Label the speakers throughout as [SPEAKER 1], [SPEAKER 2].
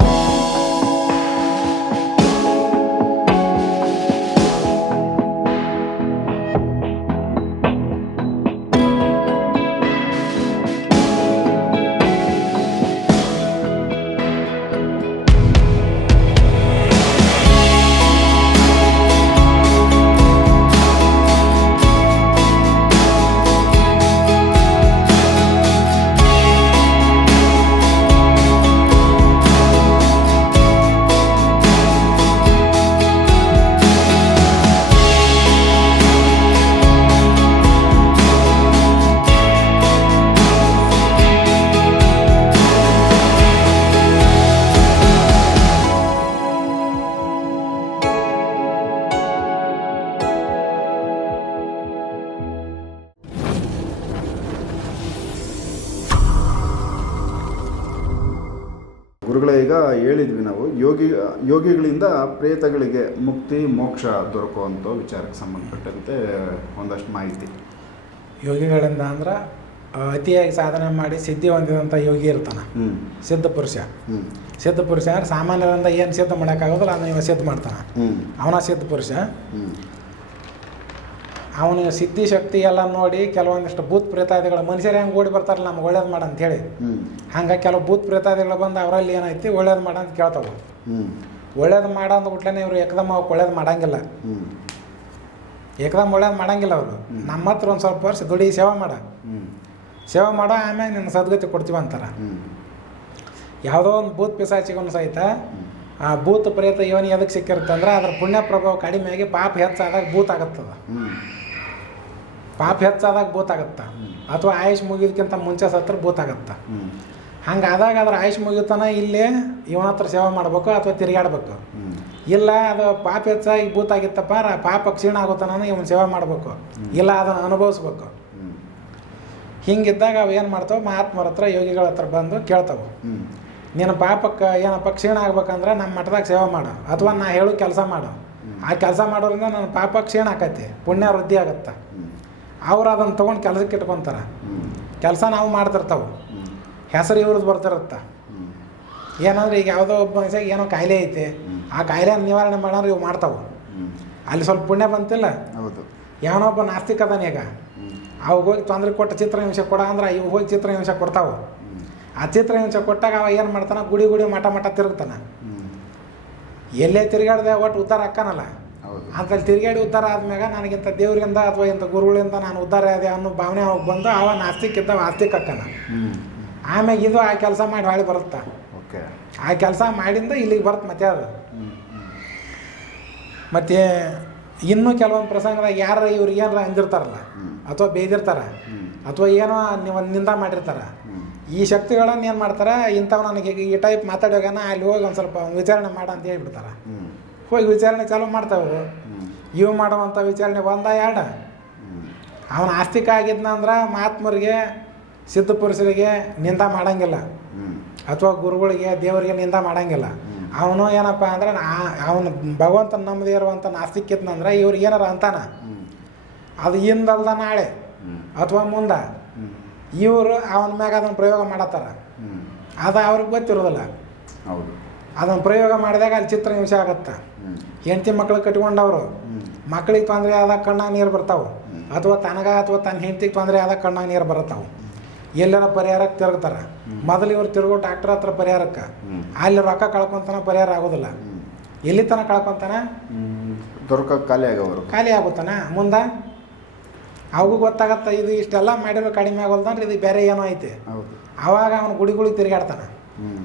[SPEAKER 1] you ಈಗ ಹೇಳಿದ್ವಿ ನಾವು ಯೋಗಿ ಯೋಗಿಗಳಿಂದ ಪ್ರೇತಗಳಿಗೆ ಮುಕ್ತಿ ಮೋಕ್ಷ ದೊರಕುವಂಥ ವಿಚಾರಕ್ಕೆ ಸಂಬಂಧಪಟ್ಟಂತೆ ಒಂದಷ್ಟು ಮಾಹಿತಿ.
[SPEAKER 2] ಯೋಗಿಗಳಿಂದ ಅಂದ್ರೆ ಅತಿಯಾಗಿ ಸಾಧನೆ ಮಾಡಿ ಸಿದ್ಧಿ ಹೊಂದಿದಂಥ ಯೋಗಿ ಇರ್ತಾನೆ. ಸಿದ್ಧ ಪುರುಷ. ಸಿದ್ಧ ಪುರುಷ ಅಂದ್ರೆ ಸಾಮಾನ್ಯರಿಂದ ಏನು ಸಿದ್ಧ ಮಾಡೋಕ್ಕಾಗೋದಿಲ್ಲ ಅದನ್ನ ಇವ ಸಿದ್ಧ ಮಾಡ್ತಾನೆ. ಅವನ ಸಿದ್ಧ ಪುರುಷ. ಅವನಿಗೆ ಸಿದ್ಧಿ ಶಕ್ತಿ ಎಲ್ಲ ನೋಡಿ ಕೆಲವೊಂದಿಷ್ಟು ಭೂತ್ ಪ್ರೇತಾದಿಗಳು ಮನುಷ್ಯರು ಹೆಂಗೆ ಓಡಿ ಬರ್ತಾರಲ್ಲ ನಮ್ಗೆ ಒಳ್ಳೇದು ಮಾಡ ಅಂತ
[SPEAKER 1] ಹೇಳಿ.
[SPEAKER 2] ಹಂಗೆ ಕೆಲವು ಭೂತ್ ಪ್ರೇತಾದಿಗಳು ಬಂದು ಅವರಲ್ಲಿ ಏನೈತಿ ಒಳ್ಳೇದು ಮಾಡ ಅಂತ ಕೇಳ್ತಾವೆ. ಒಳ್ಳೇದು ಮಾಡ ಅಂದ್ಬಿಟ್ಲೆ ಇವರು ಏಕದಮ್ ಅವಕ್ಕೆ ಒಳ್ಳೇದು ಮಾಡಂಗಿಲ್ಲ. ಏಕದಮ್ ಒಳ್ಳೇದು ಮಾಡಂಗಿಲ್ಲ ಅವರು. ನಮ್ಮ ಹತ್ರ ಒಂದು ಸ್ವಲ್ಪ ವರ್ಷ ದುಡಿ ಸೇವೆ ಮಾಡ. ಸೇವೆ ಮಾಡೋ ಆಮೇಲೆ ನಿನ್ನ ಸದ್ಗತಿ ಕೊಡ್ತೀವಿ ಅಂತಾರೆ. ಯಾವುದೋ ಒಂದು ಭೂತ್ ಪಿಸಾಚಿಗೂ ಸಹಿತ ಆ ಭೂತ ಪ್ರೇತ ಇವನಿಗೆ ಎದಕ್ಕೆ ಸಿಕ್ಕಿರುತ್ತಂದ್ರೆ ಅದ್ರ ಪುಣ್ಯ ಪ್ರಭಾವ ಕಡಿಮೆಯಾಗಿ ಪಾಪ ಹೆಚ್ಚಾದಾಗ ಭೂತ ಆಗತ್ತದ. ಪಾಪ ಹೆಚ್ಚಾದಾಗ ಭೂತ ಆಗತ್ತ ಅಥವಾ ಆಯುಷ್ ಮುಗಿಯೋದಕ್ಕಿಂತ ಮುಂಚೆ ಸತ್ರ ಭೂತ
[SPEAKER 1] ಹಂಗೆ
[SPEAKER 2] ಆದಾಗ ಅದ್ರ ಆಯುಷ್ ಮುಗಿತನ ಇಲ್ಲೇ ಇವನ ಹತ್ರ ಸೇವೆ ಮಾಡ್ಬೇಕು ಅಥವಾ ತಿರುಗಾಡ್ಬೇಕು ಇಲ್ಲ ಅದು ಪಾಪ ಹೆಚ್ಚಾಗಿ ಭೂತಾಗಿತ್ತಪ್ಪ ಪಾಪ ಕ್ಷೀಣ ಆಗುತ್ತಾನ ಇವನ್ ಸೇವೆ ಮಾಡ್ಬೇಕು. ಇಲ್ಲ ಅದನ್ನು ಅನುಭವಿಸ್ಬೇಕು. ಹಿಂಗಿದ್ದಾಗ ಅವು ಏನು ಮಾಡ್ತಾವೆ? ಮಹಾತ್ಮರ ಹತ್ರ, ಯೋಗಿಗಳ ಹತ್ರ ಬಂದು ಕೇಳ್ತಾವೆ. ನಿನ್ನ ಪಾಪಕ್ಕೆ ಏನಪ್ಪ ಕ್ಷೀಣ ಆಗ್ಬೇಕಂದ್ರೆ ನಮ್ಮ ಮಠದಾಗ ಸೇವೆ ಮಾಡು. ಅಥವಾ ನಾ ಹೇಳು ಕೆಲಸ ಮಾಡು. ಆ ಕೆಲಸ ಮಾಡೋದ್ರಿಂದ ನನ್ನ ಪಾಪ ಕ್ಷೀಣ ಆಕೈತಿ, ಪುಣ್ಯ ವೃದ್ಧಿ ಆಗತ್ತೆ. ಅವ್ರು ಅದನ್ನು ತೊಗೊಂಡು ಕೆಲಸಕ್ಕೆ ಇಟ್ಕೊತಾರೆ. ಕೆಲಸ ನಾವು ಮಾಡ್ತಿರ್ತಾವೆ. ಹೆಸರು ಇವ್ರದ್ದು ಬರ್ತಿರುತ್ತೆ. ಏನಂದ್ರೆ ಈಗ ಯಾವುದೋ ಒಬ್ಬ ಮನುಷ್ಯಾಗ ಏನೋ ಕಾಯಿಲೆ ಐತೆ ಆ ಕಾಯಿಲೆ ನಿವಾರಣೆ ಮಾಡೋರು ಇವು ಮಾಡ್ತಾವೆ. ಅಲ್ಲಿ ಸ್ವಲ್ಪ ಪುಣ್ಯ ಬಂತಿಲ್ಲ.
[SPEAKER 1] ಹೌದು.
[SPEAKER 2] ಯಾವನೊಬ್ಬ ನಾಸ್ತಿಕ ಅದಾನೆ ಈಗ. ಅವಾಗ ಹೋಗಿ ತೊಂದರೆ ಕೊಟ್ಟು ಚಿತ್ರಹಿಂಸೆ ಕೊಡ ಅಂದ್ರೆ ಇವು ಹೋಗಿ ಚಿತ್ರಹಿಂಸೆ ಕೊಡ್ತಾವೆ. ಆ ಚಿತ್ರಹಿಂಸೆ ಕೊಟ್ಟಾಗ ಅವ ಏನು ಮಾಡ್ತಾನೆ? ಗುಡಿ ಗುಡಿ ಮಠ ಮಠ ತಿರುಗ್ತಾನೆ. ಎಲ್ಲೇ ತಿರುಗಾಡ್ದೆ ಒಟ್ಟು ಉದ್ದಾರ ಆಕ್ಕನಲ್ಲ
[SPEAKER 1] ಹೌದು
[SPEAKER 2] ಅಂತಲ್ಲಿ ತಿರುಗಾಡಿ ಉದ್ಧಾರ ಆದ್ಮ್ಯಾಗ ನನಗಿಂತ ದೇವರಿಂದ ಅಥವಾ ಇಂಥ ಗುರುಗಳಿಂದ ನಾನು ಉದ್ಧಾರ ಆದೆ ಅನ್ನೋ ಭಾವನೆ ಅವಾಗ ಬಂದು ಅವ ನಾಸ್ತಿಕ್ ಇದ್ದವ ಆಸ್ತಿಕ್ ಅಕ್ಕನ ಆಮ್ಯಾಗ ಇದು ಆ ಕೆಲಸ ಮಾಡಿ ಹಾಳಿ ಬರುತ್ತಾ?
[SPEAKER 1] ಓಕೆ.
[SPEAKER 2] ಆ ಕೆಲಸ ಮಾಡಿಂದ ಇಲ್ಲಿಗೆ ಬರುತ್ತೆ ಮತ್ತೆ ಅದು. ಮತ್ತು ಇನ್ನೂ ಕೆಲವೊಂದು ಪ್ರಸಂಗದಾಗ ಯಾರು ಇವ್ರಿಗೆ ಏನಾರ ಅಂದಿರ್ತಾರಲ್ಲ ಅಥವಾ
[SPEAKER 1] ಬೇದಿರ್ತಾರ
[SPEAKER 2] ಅಥವಾ ಏನೋ ನೀವು ಒಂದು ನಿಂದ ಮಾಡಿರ್ತಾರ ಈ ಶಕ್ತಿಗಳನ್ನು ಏನು ಮಾಡ್ತಾರೆ ಇಂಥವು ನನಗೆ ಈ ಟೈಪ್ ಮಾತಾಡೋಗನ ಅಲ್ಲಿ ಹೋಗಿ ಒಂದು ಸ್ವಲ್ಪ ವಿಚಾರಣೆ ಮಾಡ ಅಂತ ಹೇಳ್ಬಿಡ್ತಾರೆ. ಹೋಗಿ ವಿಚಾರಣೆ ಚಾಲೂ ಮಾಡ್ತಾವೆ. ಇವ್ ಮಾಡುವಂಥ ವಿಚಾರಣೆ ಒಂದ ಎರಡ. ಅವನ ಆಸ್ತಿಕ ಆಗಿದ್ನಂದ್ರೆ ಮಹಾತ್ಮರಿಗೆ ಸಿದ್ಧ ಪುರುಷರಿಗೆ ನಿಂದ ಮಾಡಂಗಿಲ್ಲ. ಅಥವಾ ಗುರುಗಳಿಗೆ ದೇವರಿಗೆ ನಿಂದ ಮಾಡಂಗಿಲ್ಲ. ಅವನು ಏನಪ್ಪ ಅಂದ್ರೆ ಅವನು ಭಗವಂತ ನಮ್ಮದೇ ಇರುವಂಥ ನಾಸ್ತಿಕ್ಕಿದ್ನಂದ್ರೆ ಇವ್ರಿಗೆ ಏನಾರ ಅಂತಾನ. ಅದು ಹಿಂದಲ್ದ ನಾಳೆ ಅಥವಾ ಮುಂದೆ ಇವರು ಅವನ ಮ್ಯಾಗ ಅದನ್ನು ಪ್ರಯೋಗ ಮಾಡತ್ತಾರ. ಅದು ಅವ್ರಿಗೆ ಗೊತ್ತಿರೋದಿಲ್ಲ.
[SPEAKER 1] ಹೌದು.
[SPEAKER 2] ಅದನ್ನು ಪ್ರಯೋಗ ಮಾಡಿದಾಗ ಅಲ್ಲಿ ಚಿತ್ರ ಹಿಂಸೆ ಆಗತ್ತೆ. ಹೆಂಡತಿ ಮಕ್ಳು ಕಟ್ಕೊಂಡವರು ಮಕ್ಳಿಗೆ ತೊಂದರೆ ಆದಾಗ ಕಣ್ಣಾಗ ನೀರು ಬರ್ತಾವೆ. ಅಥವಾ ತನಗ ಅಥವಾ ತನ್ನ ಹೆಂಡತಿಗೆ ತೊಂದರೆ ಆದಾಗ ಕಣ್ಣಾಗ ನೀರು ಬರ್ತಾವೆ ಎಲ್ಲರ ಪರಿಹಾರಕ್ಕೆ ತಿರುಗ್ತಾರೆ. ಮೊದಲು ಇವ್ರು ತಿರುಗೋ ಡಾಕ್ಟರ್ ಹತ್ರ ಪರಿಹಾರಕ್ಕೆ. ಅಲ್ಲಿ ರೊಕ್ಕ ಕಳ್ಕೊಂತಾನ ಪರಿಹಾರ ಆಗೋದಿಲ್ಲ. ಎಲ್ಲಿ ತನಕ ಕಳ್ಕೊಂತಾನ?
[SPEAKER 1] ಖಾಲಿ ಆಗವರು
[SPEAKER 2] ಖಾಲಿ ಆಗುತ್ತಾನ? ಮುಂದೆ? ಅವಗೂ ಗೊತ್ತಾಗತ್ತ ಇದು ಇಷ್ಟೆಲ್ಲ ಮಾಡಿರೋ ಕಡಿಮೆ ಆಗೋಲ್ದಂದ್ರೆ ಇದು ಬೇರೆ ಏನೋ ಐತೆ. ಅವಾಗ ಅವನು ಗುಡಿಗಳಿಗೆ ತಿರುಗಾಡ್ತಾನೆ.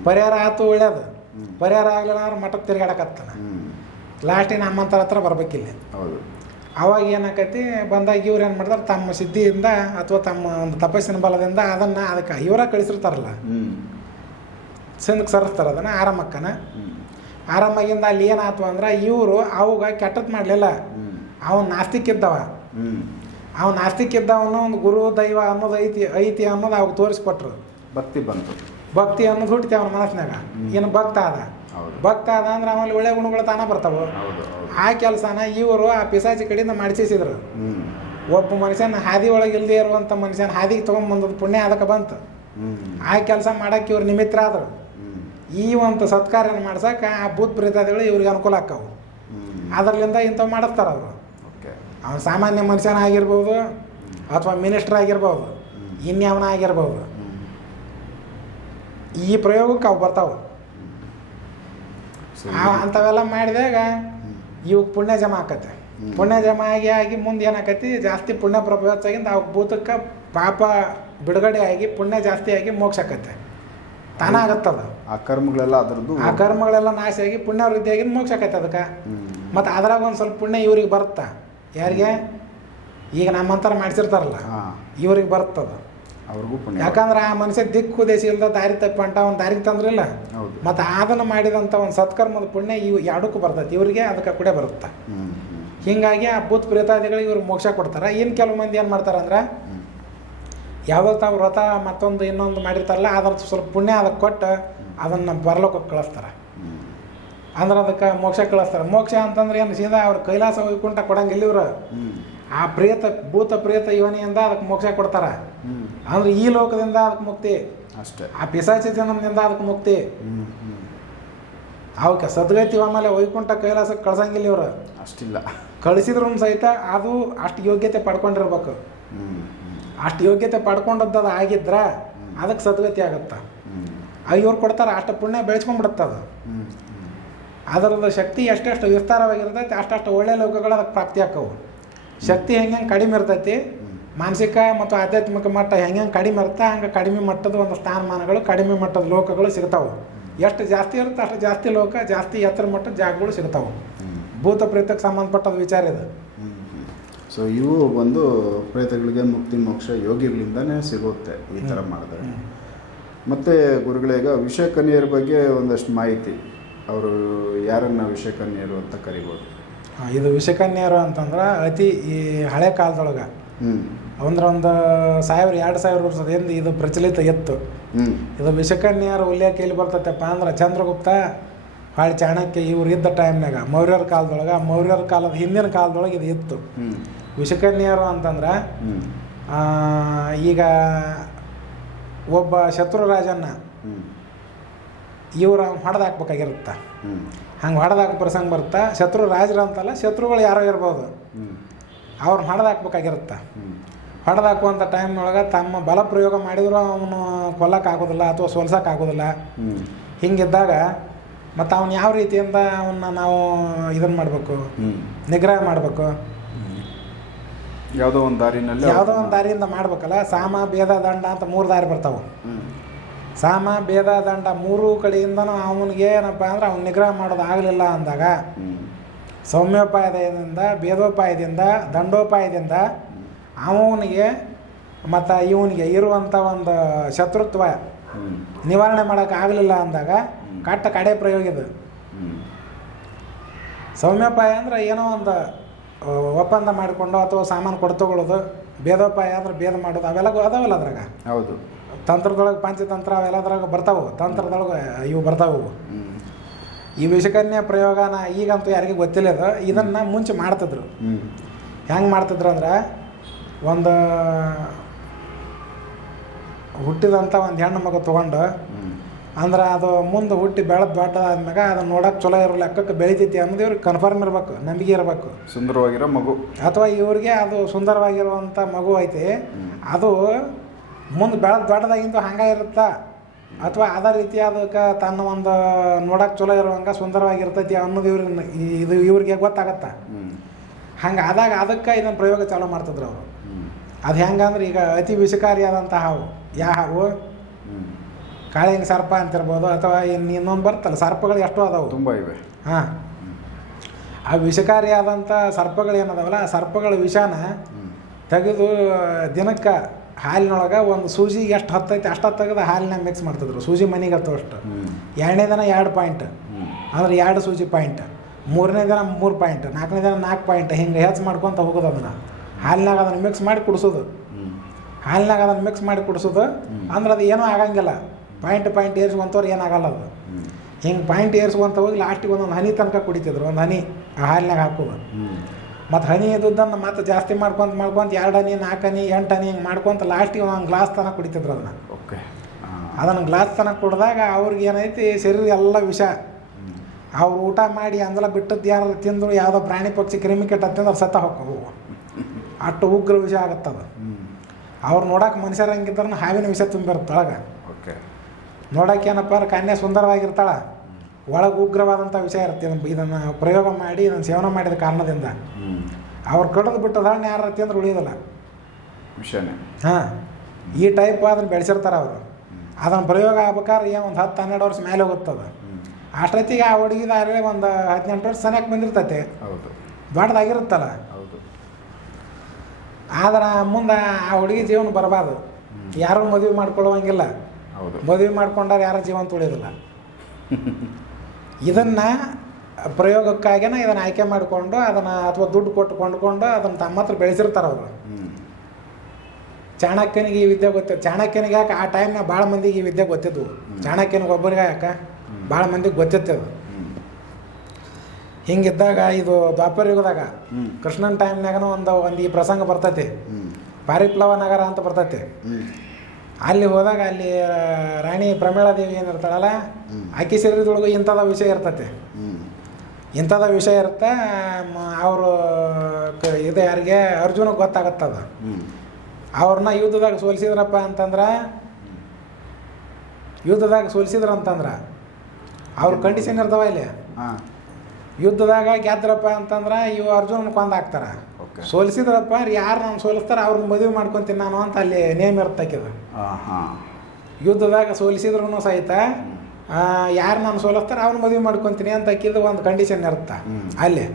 [SPEAKER 2] ಪರಿಹಾರ ಆಯ್ತು ಒಳ್ಳೇದು. ಪರಿಹಾರ ಆಗಲಿಲ್ಲ ಅಂದ್ರೆ ಮಠಕ್ಕೆ ತಿರುಗಾಡಕತ್ತಾನ.
[SPEAKER 1] ಲಾಸ್ಟಿನ
[SPEAKER 2] ಲಾಸ್ಟಿಗೆ ನಮ್ಮಂತರ ಹತ್ರ ಬರ್ಬೇಕಿಲ್ಲ
[SPEAKER 1] ಹೌದು.
[SPEAKER 2] ಅವಾಗ ಏನಾಕೈತಿ ಬಂದಾಗ ಇವ್ರು ಏನು ಮಾಡ್ತಾರೆ ತಮ್ಮ ಸಿದ್ಧಿಯಿಂದ ಅಥವಾ ತಮ್ಮ ಒಂದು ತಪಸ್ಸಿನ ಬಲದಿಂದ ಅದನ್ನು ಅದಕ್ಕೆ ಇವರ ಕಳಿಸಿರ್ತಾರಲ್ಲ.
[SPEAKER 1] ಸಿಂಧಕ್ಕೆ
[SPEAKER 2] ಸಿಂದಕ್ಕೆ ಸರಿಸ್ತಾರೆ ಅದನ್ನು ಆರಾಮಕ್ಕನ. ಆರಾಮಾಗಿಂದ ಅಲ್ಲಿ ಏನಾಯ್ತು ಅಂದ್ರೆ ಇವರು ಅವಾಗ ಕೆಟ್ಟದ್ದು ಮಾಡಲಿಲ್ಲ. ಅವನು ನಾಸ್ತಿಕ್ ಇದ್ದವ.
[SPEAKER 1] ಹ್ಞೂ
[SPEAKER 2] ಅವ್ನು ನಾಸ್ತಿಕ್ ಇದ್ದವನು ಒಂದು ಗುರು ದೈವ ಅನ್ನೋದು ಐತಿ ಐತಿ ಅನ್ನೋದು ಅವಾಗ ತೋರಿಸ್ಕೊಟ್ರು.
[SPEAKER 1] ಭಕ್ತಿ ಬಂತು.
[SPEAKER 2] ಭಕ್ತಿ ಅನ್ನೋದು ಹುಟ್ಟಿತೆ ಅವನ ಮನಸ್ಸಿನಾಗ. ಏನು ಭಕ್ತ
[SPEAKER 1] ಅದ
[SPEAKER 2] ಭಕ್ತ ಅದ ಅಂದ್ರೆ ಅವನಲ್ಲಿ ಒಳ್ಳೆ ಗುಣಗಳು ತಾನ ಬರ್ತಾವೆ? ಆ ಕೆಲಸನ ಇವರು ಆ ಪಿಸಾಚಿ ಕಡೆಯಿಂದ ಮಾಡಿಸಿದ್ರು ಒಬ್ಬ ಮನುಷ್ಯನ ಹಾದಿ ಒಳಗೆ ಇಲ್ಲದೆ ಇರುವಂಥ ಮನುಷ್ಯನ ಹಾದಿಗೆ ತೊಗೊಂಬಂದದ್ದು ಪುಣ್ಯ ಅದಕ್ಕೆ ಬಂತು. ಆ ಕೆಲಸ ಮಾಡಕ್ಕೆ ಇವ್ರು ನಿಮಿತ್ರ ಆದರು. ಈ ಒಂದು ಸತ್ಕಾರ್ಯನ ಮಾಡ್ಸಕ್ಕೆ ಆ ಭೂತ್ ಪ್ರೀತಾದಿಗಳು ಇವ್ರಿಗೆ ಅನುಕೂಲ ಆಕ್ಕವು.
[SPEAKER 1] ಅದರಲ್ಲಿಂದ
[SPEAKER 2] ಅದರ್ಲಿಂದ ಇಂಥವು ಮಾಡಿಸ್ತಾರೆ ಅವರು. ಅವನು ಸಾಮಾನ್ಯ ಮನುಷ್ಯನ ಆಗಿರ್ಬೋದು ಅಥವಾ ಮಿನಿಸ್ಟರ್ ಆಗಿರ್ಬೋದು. ಇನ್ಯಾವನ ಆಗಿರ್ಬೋದು. ಈ ಪ್ರಯೋಗಕ್ಕೆ ಅವು ಬರ್ತಾವೆ. ಅಂಥವೆಲ್ಲ ಮಾಡಿದಾಗ ಇವು ಪುಣ್ಯ ಜಮ ಆಕತ್ತೆ. ಪುಣ್ಯ ಜಮ ಆಗಿ ಆಗಿ ಮುಂದೆ ಏನಾಕತಿ ಜಾಸ್ತಿ ಪುಣ್ಯ ಪ್ರಪಂಚಾಗಿಂದ ಅವ್ ಭೂತಕ್ಕೆ ಪಾಪ ಬಿಡುಗಡೆ ಆಗಿ ಪುಣ್ಯ ಜಾಸ್ತಿ ಆಗಿ ಮೋಕ್ಷ ಆಕತ್ತೆ ತಾನಾಗತ್ತದ
[SPEAKER 1] ಆ ಕರ್ಮಗಳೆಲ್ಲ ಅದರದ್ದು
[SPEAKER 2] ಆ ಕರ್ಮಗಳೆಲ್ಲ ನಾಶ ಆಗಿ ಪುಣ್ಯ ವೃದ್ಧಿ ಆಗಿ ಮೋಕ್ಷ ಆಕತ್ತೆ ಅದಕ್ಕೆ. ಮತ್ತು ಅದ್ರಾಗ ಒಂದು ಸ್ವಲ್ಪ ಪುಣ್ಯ ಇವ್ರಿಗೆ ಬರುತ್ತಾ? ಯಾರಿಗೆ? ಈಗ ನಮ್ಮಂತರ ಮಾಡಿಸಿರ್ತಾರಲ್ಲ.
[SPEAKER 1] ಇವರಿಗೆ
[SPEAKER 2] ಇವ್ರಿಗೆ ಬರ್ತದ.
[SPEAKER 1] ಅವ್ರಿಗೂ ಪುಣ್ಯ.
[SPEAKER 2] ಯಾಕಂದ್ರೆ ಆ ಮನುಷ್ಯ ದಿಕ್ಕು ದೇಶ ಇಲ್ದ ದಾರಿ ತಪ್ಪಂಟ ಅವ್ನು ದಾರಿಗೆ ತಂದ್ರಲ್ಲ. ಮತ್ತು ಆದನ ಮಾಡಿದಂಥ ಒಂದು ಸತ್ಕರ್ಮದ ಪುಣ್ಯ ಇವು ಎರಡಕ್ಕೂ ಬರ್ತೈತಿ. ಇವ್ರಿಗೆ ಅದಕ್ಕೆ ಕೂಡ ಬರುತ್ತೆ. ಹೀಗಾಗಿ ಆ ಭೂತ್ ಪ್ರೇತಾದಿಗಳು ಇವ್ರು ಮೋಕ್ಷ ಕೊಡ್ತಾರೆ. ಏನು ಕೆಲವು ಮಂದಿ ಏನು ಮಾಡ್ತಾರೆ ಅಂದ್ರೆ
[SPEAKER 1] ಯಾವತ್ತು
[SPEAKER 2] ಯಾವುದೋ ತಾವು ವ್ರತ ಮತ್ತೊಂದು ಇನ್ನೊಂದು ಮಾಡಿರ್ತಾರಲ್ಲ ಅದ್ರ ಸ್ವಲ್ಪ ಪುಣ್ಯ ಅದಕ್ಕೆ ಕೊಟ್ಟು ಅದನ್ನು ಬರಲೋಕಕ್ಕೆ ಕಳಿಸ್ತಾರೆ. ಅಂದ್ರೆ ಅದಕ್ಕೆ ಮೋಕ್ಷ ಕಳಿಸ್ತಾರೆ. ಮೋಕ್ಷ ಅಂತಂದ್ರೆ ಏನು ಸೀದಾ ಅವ್ರು ಕೈಲಾಸ ವೈಕುಂಠ ಕೊಡಂಗಿಲ್ಲ ಇವ್ರು. ಆ ಪ್ರೇತ ಭೂತ ಪ್ರೇತ ಯೋನಿಯಿಂದ ಅದಕ್ಕೆ ಮೋಕ್ಷ ಕೊಡ್ತಾರೆ. ಅಂದ್ರೆ ಈ ಲೋಕದಿಂದ ಅದಕ್ಕೆ ಮುಕ್ತಿ.
[SPEAKER 1] ಅಷ್ಟೇ.
[SPEAKER 2] ಆ ಪಿಸಾಚಿತನದಿಂದ ಅದಕ್ಕೆ ಮುಕ್ತಿ. ಅವಕ್ಕೆ ಸದ್ಗತಿ ಆಮೇಲೆ ವೈಕುಂಠ ಕೈಲಾಸಕ್ಕೆ ಕಳ್ಸಂಗಿಲ್ಲ ಇವರು.
[SPEAKER 1] ಅಷ್ಟಿಲ್ಲ.
[SPEAKER 2] ಕಳಿಸಿದ್ರು ಸಹಿತ ಅದು ಅಷ್ಟು ಯೋಗ್ಯತೆ ಪಡ್ಕೊಂಡಿರ್ಬೇಕು. ಅಷ್ಟು ಯೋಗ್ಯತೆ ಪಡ್ಕೊಂಡದ್ದು ಅದು ಆಗಿದ್ರ ಅದಕ್ಕೆ ಸದ್ಗತಿ ಆಗತ್ತೆ. ಇವ್ರು ಕೊಡ್ತಾರೆ ಅಷ್ಟು ಪುಣ್ಯ ಬೆಳೆಸ್ಕೊಂಡ್ಬಿಡುತ್ತೆ ಅದು. ಅದರದ್ದು ಶಕ್ತಿ ಎಷ್ಟೆಷ್ಟು ವಿಸ್ತಾರವಾಗಿರ್ತೈತಿ ಅಷ್ಟಷ್ಟು ಒಳ್ಳೆ ಲೋಕಗಳು ಅದಕ್ಕೆ ಪ್ರಾಪ್ತಿ ಆಕ್ಕವು ಶಕ್ತಿ ಹೆಂಗೆ ಕಡಿಮೆ ಇರ್ತೈತಿ? ಮಾನಸಿಕ ಮತ್ತು ಆಧ್ಯಾತ್ಮಿಕ ಮಟ್ಟ ಹೆಂಗೆ ಕಡಿಮೆ ಇರುತ್ತೆ ಹಂಗೆ ಕಡಿಮೆ ಮಟ್ಟದ ಒಂದು ಸ್ಥಾನಮಾನಗಳು ಕಡಿಮೆ ಮಟ್ಟದ ಲೋಕಗಳು ಸಿಗ್ತಾವೆ. ಎಷ್ಟು ಜಾಸ್ತಿ ಇರುತ್ತೆ ಅಷ್ಟು ಜಾಸ್ತಿ ಲೋಕ ಜಾಸ್ತಿ ಎತ್ತರ ಮಟ್ಟದ ಜಾಗಗಳು ಸಿಗ್ತಾವೆ. ಭೂತ ಪ್ರೇತಕ್ಕೆ ಸಂಬಂಧಪಟ್ಟದ ವಿಚಾರ ಇದು.
[SPEAKER 1] ಸೊ ಇವು ಬಂದು ಪ್ರೇತಗಳಿಗೆ ಮುಕ್ತಿ ಮೋಕ್ಷ ಯೋಗಿಗಳಿಂದನೇ ಸಿಗುತ್ತೆ ಈ ಥರ ಮಾಡಿದ್ರೆ. ಮತ್ತು ಗುರುಗಳೀಗ ವಿಷಕನ್ಯರ ಬಗ್ಗೆ ಒಂದಷ್ಟು ಮಾಹಿತಿ. ಅವರು ಯಾರನ್ನ ವಿಷಕನ್ಯರು ಅಂತ ಕರಿಬೋದು?
[SPEAKER 2] ಇದು ವಿಷಕನ್ಯರು ಅಂತಂದ್ರೆ ಅತಿ ಈ ಹಳೆ ಕಾಲದೊಳಗೆ. ಅಂದ್ರೆ ಒಂದು ಸಾವಿರ ಎರಡು ಸಾವಿರ ವರ್ಷದ ಹಿಂದೆ ಇದು ಪ್ರಚಲಿತ ಇತ್ತು ಇದು ವಿಷಕನ್ಯರ ಉಲ್ಲೇಖ ಎಲ್ಲಿ ಬರ್ತೈತಪ್ಪ ಅಂದ್ರೆ ಚಂದ್ರಗುಪ್ತ ಭಾಳ ಚಾಣಕ್ಯ ಇವ್ರು ಇದ್ದ ಟೈಮ್ನಾಗ ಮೌರ್ಯರ ಕಾಲದೊಳಗೆ ಮೌರ್ಯರ ಕಾಲದ ಹಿಂದಿನ ಕಾಲದೊಳಗೆ ಇದು ಇತ್ತು. ವಿಷಕನ್ಯರು ಅಂತಂದ್ರೆ ಈಗ ಒಬ್ಬ ಶತ್ರು ರಾಜನ್ನ ಇವ್ರು ಹೊಡೆದು ಹಾಕ್ಬೇಕಾಗಿರುತ್ತೆ
[SPEAKER 1] ಹ್ಞೂ
[SPEAKER 2] ಹಂಗೆ ಹೊಡೆದಾಕ ಪ್ರಸಂಗ ಬರುತ್ತೆ? ಶತ್ರು ರಾಜರು ಅಂತಲ್ಲ ಶತ್ರುಗಳು ಯಾರೋ ಇರ್ಬೋದು. ಅವ್ರನ್ನ ಹೊಡೆದಾಕ್ಬೇಕಾಗಿರುತ್ತೆ ಹೊಡೆದಾಕುವಂಥ ಟೈಮ್ನೊಳಗೆ ತಮ್ಮ ಬಲ ಪ್ರಯೋಗ ಮಾಡಿದರೂ ಅವನು ಕೊಲ್ಲಕ್ಕಾಗೋದಿಲ್ಲ ಅಥವಾ ಸೋಲ್ಸೋಕ್ಕಾಗೋದಿಲ್ಲ ಹಿಂಗಿದ್ದಾಗ ಮತ್ತು ಅವ್ನು ಯಾವ ರೀತಿಯಿಂದ ಅವನ್ನ ನಾವು ಇದನ್ನು ಮಾಡಬೇಕು? ನಿಗ್ರಹ ಮಾಡಬೇಕು?
[SPEAKER 1] ಯಾವುದೋ ಒಂದು ದಾರಿನಲ್ಲಿ
[SPEAKER 2] ಯಾವುದೋ ಒಂದು ದಾರಿಯಿಂದ ಮಾಡ್ಬೇಕಲ್ಲ? ಸಾಮ ಭೇದ ದಂಡ ಅಂತ ಮೂರು ದಾರಿ ಬರ್ತಾವೆ. ಸಾಮ, ಭೇದ, ದಂಡ ಮೂರು ಕಡೆಯಿಂದನೂ ಅವನಿಗೆ ಏನಪ್ಪ ಅಂದ್ರೆ ಅವ್ನು ನಿಗ್ರಹ ಮಾಡೋದು ಆಗಲಿಲ್ಲ ಅಂದಾಗ ಸೌಮ್ಯೋಪಾಯದಿಂದ, ಭೇದೋಪಾಯದಿಂದ, ದಂಡೋಪಾಯದಿಂದ ಅವನಿಗೆ ಮತ್ತು ಇವನಿಗೆ ಇರುವಂಥ ಒಂದು ಶತ್ರುತ್ವ ನಿವಾರಣೆ ಮಾಡೋಕೆ ಆಗಲಿಲ್ಲ ಅಂದಾಗ ಕಟ್ಟ ಕಡೆ ಪ್ರಯೋಗ ಇದು. ಸೌಮ್ಯೋಪಾಯ ಅಂದ್ರೆ ಏನೋ ಒಂದು ಒಪ್ಪಂದ ಮಾಡಿಕೊಂಡು ಅಥವಾ ಸಾಮಾನು ಕೊಡ್ತಗೊಳ್ಳೋದು, ಭೇದೋಪಾಯ ಅಂದ್ರೆ ಭೇದ ಮಾಡೋದು, ಅವೆಲ್ಲ ಅದಾವಲ್ಲ ಅದ್ರಾಗ?
[SPEAKER 1] ಹೌದು.
[SPEAKER 2] ತಂತ್ರದೊಳಗೆ ಪಂಚತಂತ್ರ ಅವೆಲ್ಲದ್ರಾಗ ಬರ್ತಾವೆ. ತಂತ್ರದೊಳಗೆ ಇವು ಬರ್ತಾವೆ. ಇವು ಈ ವಿಷಕನ್ಯ ಪ್ರಯೋಗನ ಈಗಂತೂ ಯಾರಿಗೂ ಗೊತ್ತಿಲ್ಲ ಅದು. ಇದನ್ನು ಮುಂಚೆ ಮಾಡ್ತಿದ್ರು. ಹೆಂಗೆ ಮಾಡ್ತಿದ್ರು ಅಂದ್ರೆ ಒಂದು ಹುಟ್ಟಿದಂಥ ಒಂದು ಹೆಣ್ಣು ಮಗು ತೊಗೊಂಡು ಅಂದ್ರೆ ಅದು ಮುಂದೆ ಹುಟ್ಟಿ ಬೆಳೆದು ದೊಡ್ಡದಾದ್ಮ್ಯಾಗ ಅದನ್ನ ನೋಡೋಕೆ ಚಲೋ ಇರೋ ಲೆಕ್ಕಕ್ಕೆ ಬೆಳಿತೈತಿ ಅನ್ನೋದು ಇವ್ರಿಗೆ ಕನ್ಫರ್ಮ್ ಇರಬೇಕು ನಂಬಿಕೆ ಇರಬೇಕು.
[SPEAKER 1] ಸುಂದರವಾಗಿರೋ ಮಗು.
[SPEAKER 2] ಅಥವಾ ಇವ್ರಿಗೆ ಅದು ಸುಂದರವಾಗಿರುವಂಥ ಮಗು ಐತಿ. ಅದು ಮುಂದೆ ಬೆಳೆದು ದೊಡ್ಡದಾಗಿಂದು ಹಂಗೆ ಇರುತ್ತಾ? ಅಥವಾ ಅದೇ ರೀತಿ ಅದಕ್ಕೆ ತನ್ನ ಒಂದು ನೋಡೋಕೆ ಚಲೋ ಇರುವಂಗೆ ಸುಂದರವಾಗಿರ್ತೈತಿ ಅನ್ನೋದು ಇವ್ರಿಗೆ ಇದು ಇವ್ರಿಗೆ ಗೊತ್ತಾಗತ್ತೆ. ಹಂಗೆ ಆದಾಗ ಅದಕ್ಕೆ ಇದನ್ನು ಪ್ರಯೋಗ ಚಾಲೂ ಮಾಡ್ತಿದ್ರು ಅವರು. ಅದು ಹೆಂಗಂದ್ರೆ ಈಗ ಅತಿ ವಿಷಕಾರಿಯಾದಂಥ ಹಾವು ಯಾ ಹಾವು
[SPEAKER 1] ಕಾಳಿ
[SPEAKER 2] ಕಾಳಿಂಗ ಸರ್ಪ ಅಂತಿರ್ಬೋದು ಅಥವಾ ಇನ್ನು ಇನ್ನೊಂದು ಬರ್ತಲ್ಲ ಸರ್ಪಗಳು ಎಷ್ಟು ಅದಾವು.
[SPEAKER 1] ತುಂಬ ಇವೆ.
[SPEAKER 2] ಹಾಂ. ಆ ವಿಷಕಾರಿಯಾದಂಥ ಸರ್ಪಗಳು ಏನದಾವಲ್ಲ ಆ ಸರ್ಪಗಳ ವಿಷಾನ ತೆಗೆದು ದಿನಕ್ಕೆ ಹಾಲಿನೊಳಗೆ ಒಂದು ಸೂಜಿ ಎಷ್ಟು ಹತ್ತೈತೆ ಅಷ್ಟು ತೆಗೆದು ಹಾಲಿನಾಗ ಮಿಕ್ಸ್ ಮಾಡ್ತಿದ್ರು. ಸೂಜಿ ಮನೆಗೆ ಹತ್ತು ಅಷ್ಟು. ಎರಡನೇ ದಿನ ಎರಡು ಪಾಯಿಂಟ್ ಅಂದ್ರೆ ಎರಡು ಸೂಜಿ ಪಾಯಿಂಟ್ ಮೂರನೇ ದಿನ ಮೂರು ಪಾಯಿಂಟ್ ನಾಲ್ಕನೇ ದಿನ ನಾಲ್ಕು ಪಾಯಿಂಟ್ ಹಿಂಗೆ ಹೆಚ್ಚು ಮಾಡ್ಕೊತ ಹೋಗೋದು ಅದನ್ನು. ಹಾಲಿನಾಗ ಅದನ್ನು ಮಿಕ್ಸ್ ಮಾಡಿ ಕುಡಿಸೋದು. ಹಾಲಿನಾಗ ಅದನ್ನು ಮಿಕ್ಸ್ ಮಾಡಿ ಕುಡಿಸೋದು. ಅಂದ್ರೆ ಅದು ಏನೂ ಆಗಂಗಿಲ್ಲ. ಪಾಯಿಂಟ್ ಪಾಯಿಂಟ್ ಏರ್ಸ್ಕೊಂತವ್ರು ಏನಾಗಲ್ಲ ಅದು. ಹಿಂಗೆ ಪಾಯಿಂಟ್ ಏರ್ಸ್ಕೊಂತ ಹೋಗಿ ಲಾಸ್ಟಿಗೆ ಒಂದೊಂದು ಹನಿ ತನಕ ಕುಡಿತಿದ್ರು. ಒಂದು ಹನಿ ಆ ಹಾಲಿನಾಗ ಹಾಕೋದು. ಮತ್ತು ಹನಿ ಇದ್ದದ್ದನ್ನು ಮತ್ತೆ ಜಾಸ್ತಿ ಮಾಡ್ಕೊಂತ ಮಾಡ್ಕೊಂತ ಎರಡು ಹನಿ ನಾಲ್ಕು ಹನಿ ಎಂಟು ಹನಿ ಹಿಂಗೆ ಮಾಡ್ಕೊಂತ ಲಾಸ್ಟಿಗೆ ಒಂದು ಗ್ಲಾಸ್ ತನಕ ಕುಡಿತಿದ್ರು ಅದನ್ನು.
[SPEAKER 1] ಓಕೆ
[SPEAKER 2] ಅದನ್ನು ಗ್ಲಾಸ್ ತನಕ ಕುಡಿದಾಗ ಅವ್ರಿಗೆ ಏನೈತಿ ಶರೀರ ಎಲ್ಲ ವಿಷ. ಅವ್ರು ಊಟ ಮಾಡಿ ಅಂದಲ ಬಿಟ್ಟದ್ದು ಯಾರು ತಿಂದರು ಯಾವುದೋ ಪ್ರಾಣಿ ಪಕ್ಷಿ ಕ್ರಿಮಿ ಕೆಟ್ಟ ತಿಂದ್ರೆ ಸತ್ತ ಹೋಕ್ಕವು ಅಷ್ಟು ಉಗ್ರ ವಿಷ ಆಗತ್ತದು. ಅವ್ರು ನೋಡಕ್ಕೆ ಮನುಷ್ಯರಂಗಿದ್ರೆ ಹಾವಿನ ವಿಷ ತುಂಬಿರುತ್ತೆ ಒಳಗೆ.
[SPEAKER 1] ಓಕೆ
[SPEAKER 2] ನೋಡಕ್ಕೆ ಏನಪ್ಪ ಅಂದ್ರೆ ಸುಂದರವಾಗಿರ್ತಾಳೆ ಸುಂದರವಾಗಿರ್ತಾಳ. ಒಳಗೆ ಉಗ್ರವಾದಂಥ ವಿಷಯ ಇರುತ್ತೆ. ಇದನ್ನು ಇದನ್ನು ಪ್ರಯೋಗ ಮಾಡಿ ಇದನ್ನು ಸೇವನೆ ಮಾಡಿದ ಕಾರಣದಿಂದ. ಅವ್ರು ಕಡಿದು ಬಿಟ್ಟು ಬಿಟ್ಟದನ್ನ ಯಾರು ಅಂದ್ರೆ ಉಳಿಯೋದಿಲ್ಲ.
[SPEAKER 1] ವಿಷಯನೇ.
[SPEAKER 2] ಹಾಂ. ಈ ಟೈಪ್ ಅದನ್ನು ಬೆಳೆಸಿರ್ತಾರೆ ಅವರು. ಅದನ್ನು ಪ್ರಯೋಗ ಆಗ್ಬೇಕಾದ್ರೆ ಏನು ಒಂದು ಹತ್ತು ಹನ್ನೆರಡು ವರ್ಷ ಮೇಲೆ ಹೋಗುತ್ತದ. ಅಷ್ಟೊತ್ತಿಗೆ ಆ ಹುಡುಗಿದಾರೆ ಒಂದು ಹದಿನೆಂಟು ವರ್ಷ ಸನಿಯಕ್ಕೆ ಬಂದಿರ್ತೈತೆ.
[SPEAKER 1] ಹೌದು.
[SPEAKER 2] ದೊಡ್ಡದಾಗಿರುತ್ತಲ್ಲ.
[SPEAKER 1] ಹೌದು.
[SPEAKER 2] ಆದ್ರೆ ಮುಂದೆ ಆ ಹುಡುಗಿ ಜೀವನ ಬರಬಾರ್ದು. ಯಾರೂ ಮದುವೆ ಮಾಡ್ಕೊಳ್ಳುವಂಗಿಲ್ಲ
[SPEAKER 1] ಹೌದು.
[SPEAKER 2] ಮದುವೆ ಮಾಡ್ಕೊಂಡಾರೆ ಯಾರ ಜೀವನ ತುಳಿಯೋದಿಲ್ಲ ಇದನ್ನು ಪ್ರಯೋಗಕ್ಕಾಗಿನ ಇದನ್ನು ಆಯ್ಕೆ ಮಾಡಿಕೊಂಡು ಅದನ್ನು ಅಥವಾ ದುಡ್ಡು ಕೊಟ್ಟು ಕೊಂಡ್ಕೊಂಡು ಅದನ್ನು ತಮ್ಮ ಹತ್ರ ಬೆಳೆಸಿರ್ತಾರೆ ಅವರು. ಚಾಣಕ್ಯನಿಗೆ ಈ ವಿದ್ಯೆ ಗೊತ್ತಿತ್ತು ಚಾಣಕ್ಯನಿಗೆ ಯಾಕೆ ಆ ಟೈಮ್ನ ಭಾಳ ಮಂದಿಗೆ ಈ ವಿದ್ಯೆ ಗೊತ್ತಿದ್ವು. ಚಾಣಕ್ಯನಿಗೆ ಒಬ್ಬರಿಗೆ ಯಾಕೆ? ಭಾಳ ಮಂದಿಗೆ
[SPEAKER 1] ಗೊತ್ತಿತ್ತು
[SPEAKER 2] ಹಿಂಗಿದ್ದಾಗ ಇದು ದ್ವಾಪರ ಯುಗದಾಗ ಕೃಷ್ಣನ್ ಟೈಮ್ನಾಗನೂ ಒಂದು ಒಂದು ಈ ಪ್ರಸಂಗ ಬರ್ತೈತಿ. ಪಾರಿಪ್ಲವ ನಗರ ಅಂತ ಬರ್ತೈತಿ. ಅಲ್ಲಿ ಹೋದಾಗ ಅಲ್ಲಿ ರಾಣಿ ಪ್ರಮೀಳಾದೇವಿ ಏನಿರ್ತಾಳಲ್ಲ ಆಕೆ ಸೇರಿದೊಳಗು ಶರೀರದೊಳಗೆ ಇಂಥದ ವಿಷಯ ಇರ್ತೈತಿ. ಇಂಥದ ವಿಷಯ ಇರುತ್ತೆ ಅವರು ಇದು ಯಾರಿಗೆ ಅರ್ಜುನಿಗೆ ಗೊತ್ತಾಗತ್ತದ. ಅವ್ರನ್ನ ಯುದ್ಧದಾಗ ಸೋಲಿಸಿದ್ರಪ್ಪ ಅಂತಂದ್ರೆ ಯುದ್ಧದಾಗ ಸೋಲಿಸಿದ್ರ ಅಂತಂದ್ರೆ ಅವ್ರ ಕಂಡೀಷನ್ ಇರ್ತಾವ ಇಲ್ಲಿ. ಯುದ್ಧದಾಗ ಗೆದ್ರಪ್ಪ ಅಂತಂದ್ರೆ ಇವು ಅರ್ಜುನ ಕೊಂದು ಹಾಕ್ತಾರ.
[SPEAKER 1] ಓಕೆ
[SPEAKER 2] ಸೋಲಿಸಿದ್ರಪ್ಪ ಯಾರು ನಾನು ಸೋಲಿಸ್ತಾರೆ ಅವ್ರನ್ನ ಮದುವೆ ಮಾಡ್ಕೊಂತೀನಿ ನಾನು ಅಂತ ಅಲ್ಲಿ ನೇಮ್ ಇರ್ತಕ್ಕಿದ ಯುದ್ಧದಾಗ ಸೋಲಿಸಿದ್ರು ಸಹಿತ ಯಾರು ನಾನು ಸೋಲಿಸ್ತಾರೆ ಅವ್ರನ್ನ ಮದುವೆ ಮಾಡ್ಕೊತೀನಿ ಅಂತ ಅಕ್ಕಿದ್ದು ಒಂದು ಕಂಡೀಷನ್ ಇರುತ್ತೆ ಅಲ್ಲಿ.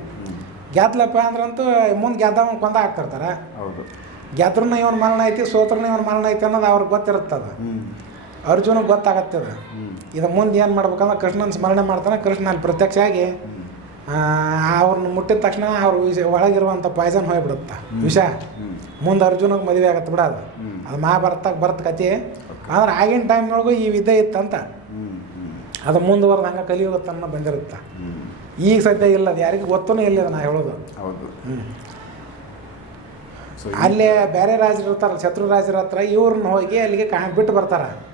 [SPEAKER 2] ಗೆದ್ಲಪ್ಪ ಅಂದ್ರಂತೂ ಮುಂದೆ ಗೆದ್ದವನ್ ಕೊಂದ ಹಾಕ್ತಿರ್ತಾರ.
[SPEAKER 1] ಹೌದು.
[SPEAKER 2] ಗೆದ್ರನ್ನ ಇವನ್ ಮರಣ ಐತಿ ಸೋತ್ರನ ಇವನ್ ಮರಣ ಐತಿ ಅನ್ನೋದು ಅವ್ರಿಗೆ ಗೊತ್ತಿರುತ್ತದ ಅರ್ಜುನಿಗೆ ಗೊತ್ತಾಗತ್ತದ. ಇದು ಮುಂದೆ ಏನು ಮಾಡ್ಬೇಕಂದ್ರೆ ಕೃಷ್ಣನ ಸ್ಮರಣೆ ಮಾಡ್ತಾನೆ ಕೃಷ್ಣ ಅಲ್ಲಿ ಪ್ರತ್ಯಕ್ಷ ಆಗಿ ಅವ್ರನ್ನ ಮುಟ್ಟಿದ ತಕ್ಷಣ ಅವ್ರ ವಿಷ ಒಳಗಿರುವಂಥ ಪಾಯ್ಸನ್ ಹೋಗ್ಬಿಡುತ್ತೆ. ವಿಷ. ಮುಂದೆ ಅರ್ಜುನಿಗೆ ಮದುವೆ ಆಗತ್ತೆ ಬಿಡ ಅದು. ಅದು ಮಹಾಭಾರತಕ್ಕೆ ಬರ್ತ ಕತೆ ಆದ್ರೆ ಆಗಿನ ಟೈಮ್ನೊಳಗೂ ಈ ವಿದ್ಯೆ ಇತ್ತಂತ ಅದು ಮುಂದುವರೆದ ಹಂಗೆ ಕಲಿಯುಗ ತನ್ನ ಬಂದಿರುತ್ತೆ. ಈಗ ಸದ್ಯ ಇಲ್ಲ ಅದು ಯಾರಿಗೂ ಗೊತ್ತೂ ಇಲ್ಲ ನಾ ಹೇಳೋದು.
[SPEAKER 1] ಹೌದು.
[SPEAKER 2] ಅಲ್ಲೇ ಬೇರೆ ರಾಜರು ಇರ್ತಾರಲ್ಲ ಶತ್ರು ರಾಜರ ಹತ್ರ ಇವ್ರನ್ನ ಹೋಗಿ ಅಲ್ಲಿಗೆ ಕಾ ಬಿಟ್ಟು ಬರ್ತಾರೆ.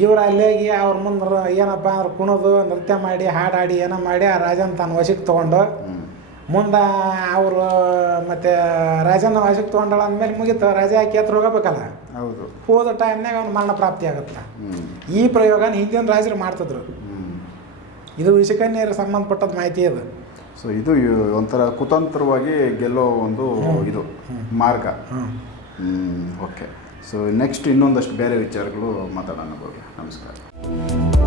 [SPEAKER 2] ಇವ್ರು ಅಲ್ಲೇಗಿ ಅವ್ರ ಮುಂದೆ ಏನಪ್ಪ ಅಂದ್ರೆ ಕುಣಿದು ನೃತ್ಯ ಮಾಡಿ ಹಾಡಾಡಿ ಏನೋ ಮಾಡಿ ಆ ರಾಜನ ತನ್ನ ವಶಕ್ಕೆ ತೊಗೊಂಡು ಮುಂದೆ ಅವರು ಮತ್ತೆ ರಾಜನ ವಶಕ್ಕೆ ತೊಗೊಂಡಳ ಅಂದಮೇಲೆ ಮುಗೀತು. ರಾಜ ಯಾಕೆ ಹತ್ರ ಹೋಗಬೇಕಲ್ಲ?
[SPEAKER 1] ಹೌದು.
[SPEAKER 2] ಹೋದ ಟೈಮ್ನಾಗ ಅವ್ನು ಮರಣ ಪ್ರಾಪ್ತಿ ಆಗುತ್ತೆ? ಈ ಪ್ರಯೋಗನ ಹಿಂದಿನ ರಾಜರು ಮಾಡ್ತಿದ್ರು. ಇದು ವಿಷಕನ್ಯರ ಸಂಬಂಧಪಟ್ಟದ ಮಾಹಿತಿ ಅದು.
[SPEAKER 1] ಸೊ ಇದು ಒಂಥರ ಕುತಂತ್ರವಾಗಿ ಗೆಲ್ಲೋ ಒಂದು ಇದು ಮಾರ್ಗ. ಓಕೆ. ಸೊ ನೆಕ್ಸ್ಟ್ ಇನ್ನೊಂದಷ್ಟು ಬೇರೆ ವಿಚಾರಗಳು ಮಾತಾಡೋಣ ಬಗ್ಗೆ ನಮಸ್ಕಾರ.